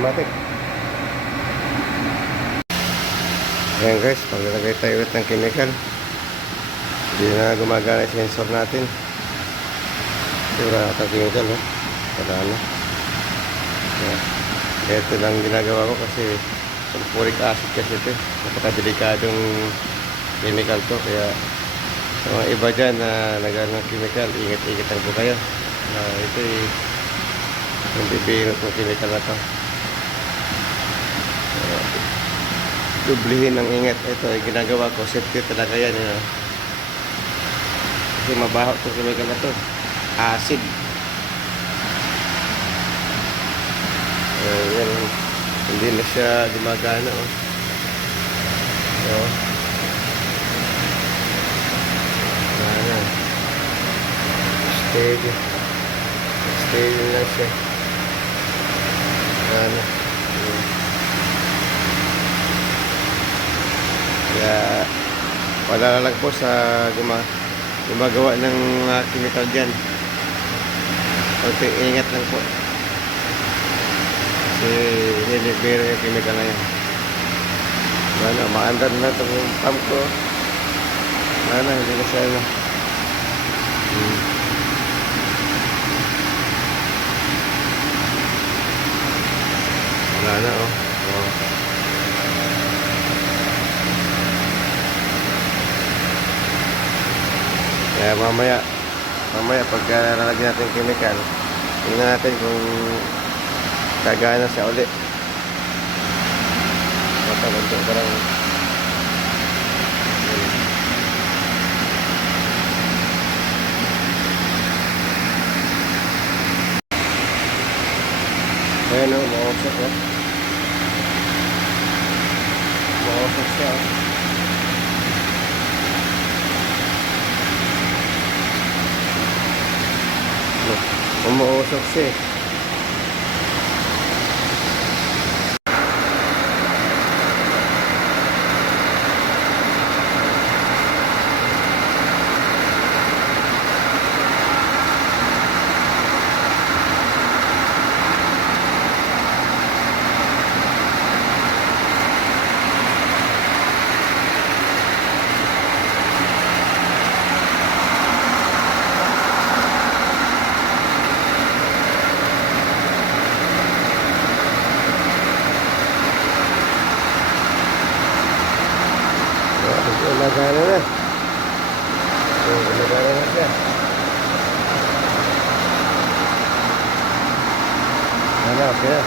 automatic. Ayan guys, paglalagay tayo ulit ng chemical, hindi na gumagana yung sensor natin. Wala na itong chemical, no? Wala na. Ito lang ginagawa ko kasi sulfuric acid kasi ito. Napakadelikadong chemical to. Kaya sa mga iba dyan na nagano ng chemical, ingat-ingat lang po kayo. Ito hindi biro itong chemical na to. Dublihin ang ingat. Ito ay ginagawa ko. Safety talaga yan. Kasi mabaho itong chemical na to. Acid. Yan. Hindi na siya gumagana. Steady. Steady lang siya. Kaya wala na lang po sa gumagawa ng chemical dyan. Okay, ingat lang po. Kasi nilibero yung chemical na yan. Maandar na itong pump ko. Hindi na siya na. Wala na, Kaya mamaya pagka nalagyan natin chemical, tingnan natin kung kagana siya ulit. Matabanto ka lang. Ayan o, mausap o. Mausap siya o. Umuusap siya eh. Nagana na. Nagana na siya. Okay na.